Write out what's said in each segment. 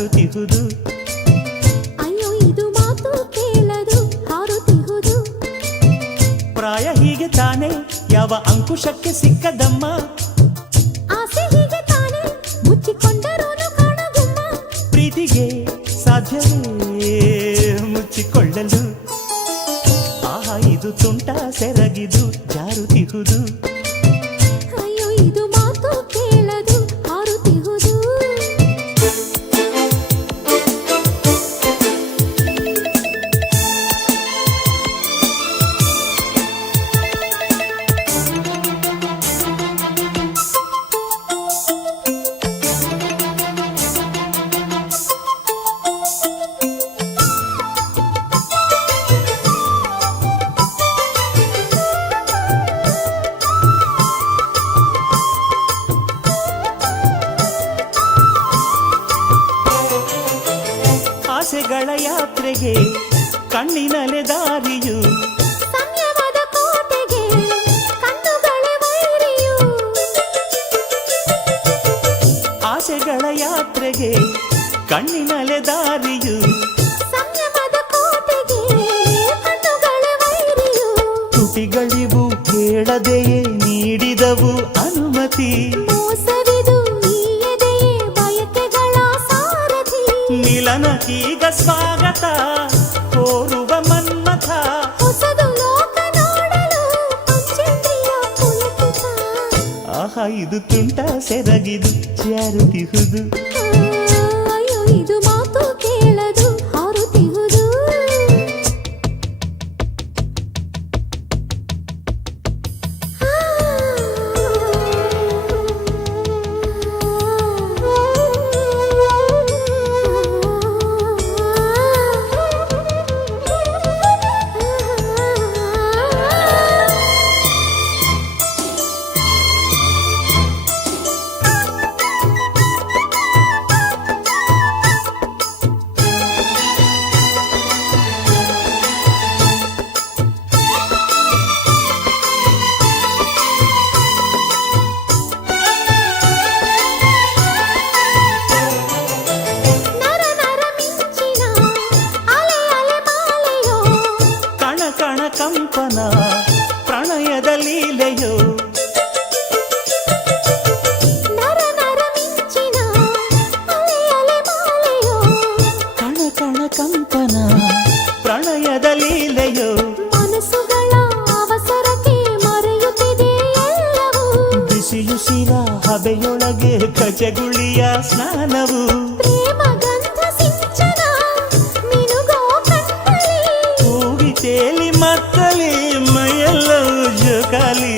ಜಾರುತ್ತಿಹುದು. ಅಯ್ಯೋ ಇದು ಮಾತು ಕೇಳದು ಹಾರುತ್ತಿಹುದು. ಪ್ರಾಯ ಹೀಗೆ ತಾನೆ ಯಾವ ಅಂಕುಶಕ್ಕೆ ಸಿಕ್ಕದಮ್ಮ. ಆಸೆ ಹೀಗೆ ತಾನೆ ಮುಚ್ಚಿಕೊಂಡರೋನು ಕಾಣಗುಮ್ಮ. ಪ್ರೀತಿಗೆ ಸಾಧ್ಯವೇ ಮುಚ್ಚಿಕೊಳ್ಳಲು. ಆಹಾ ಇದು ತುಂಟ ಸೆರಗಿದು ಜಾರುತ್ತಿಹುದು. ಅಯ್ಯೋ ಇದು ಮಾತು ಕೇಳದು ಹಾರುತ್ತಿಹುದು. ಆಸೆಗಳ ಯಾತ್ರೆಗೆ ಕಣ್ಣಿನಲೆ ದಾರಿಯು. ಸಂಯಮದ ಕೋಟೆಗೆ ಕಣ್ಣುಗಳೇ ವೈರಿಯು. ಆಸೆಗಳ ಯಾತ್ರೆಗೆ ಕಣ್ಣಿನಲೆ ದಾರಿಯು. ಸಂಯಮದ ಕೋಟೆಗೆ ಕಣ್ಣುಗಳೇ ವೈರಿಯು. ತುಟಿಗಳಿವು ಕೇಳದೆಯೇ ನೀಡಿದವು ಅನುಮತಿ. ಮೋಸವಿದು ಈ ಎದೆಯೇ ಬಯಕೆಗಳ ಸಾರಥಿ. ಮಿಲನಕ್ಕೀಗ ಸ್ವಾಗತ ಕೋರುವ ಮನ್ಮಥ. ಹೊಸದು ಲೋಕ ನೋಡಲು ಪಂಚೇಂದ್ರಿಯ ಪುಲಕಿತ. ಆಹಾ ಇದು ತುಂಟ ಸೆರಗಿದು ಜಾರುತ್ತಿಹುದು. ಅಯ್ಯೋ ಇದು ಮಾತು ಕೇಳದು ಹಾರುತ್ತಿಹುದು. ನರ ನರ ಮಿಂಚಿನ ಅಲೆ ಅಲೆ ಮಾಲೆಯೋ. ಕಣ ಕಣ ಕಂಪನ ಪ್ರಣಯದ ಲೀಲೆಯೋ. ನರ ನರ ಮಿಂಚಿನ ಅಲೆ ಅಲೆ ಮಾಲೆಯೋ. ಕಣ ಕಣ ಕಂಪನ ಪ್ರಣಯದ ಲೀಲೆಯೋ. ಮನಸ್ಸುಗಳ ಅವಸರಕ್ಕೆ ಮರೆಯುತ್ತಿದೆ ಎಲ್ಲವೂ. ಬಿಸಿಯುಸಿರ ಹಬೆಯೊಳಗೆ ಕಚಗುಳಿಯ ಸ್ನಾನವು. ಪ್ರೇಮ ಗಂಧ ಸಿಂಚನ ಮಿನುಗೋ ಕಣ್ಣಲ್ಲಿ. ಹೂವಿ ತೇಲಿ ಮತ್ತಲಿ ಮೈಯೆಲ್ಲವೂ ಜೋಕಾಲಿ.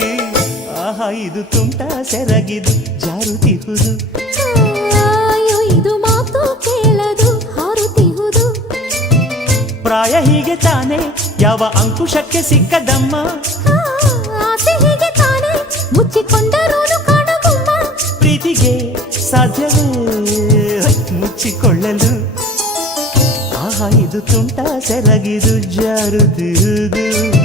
ಆಹಾ ಇದು ತುಂಟ ಸೆರಗಿದು ಜಾರುತ್ತಿಹುದು. ಅಯ್ಯೋ ಇದು ಮಾತು ಕೇಳದು ಹಾರುತ್ತಿಹುದು. ಪ್ರಾಯ ಹೀಗೆ ತಾನೆ ಯಾವ ಅಂಕುಶಕ್ಕೆ ಸಿಕ್ಕದಮ್ಮ. ಆಸೆ ಹೀಗೆ ತಾನೆ ಮುಚ್ಚಿಕೊಂಡರೋನು ಕಾಣಗುಮ್ಮ. ಪ್ರೀತಿಗೆ ಸಾಧ್ಯವೇ ಮುಚ್ಚಿಕೊಳ್ಳಲು. ಆಹಾ ಇದು ತುಂಟ ಸೆರಗಿದು ಜಾರುತ್ತಿಹುದು.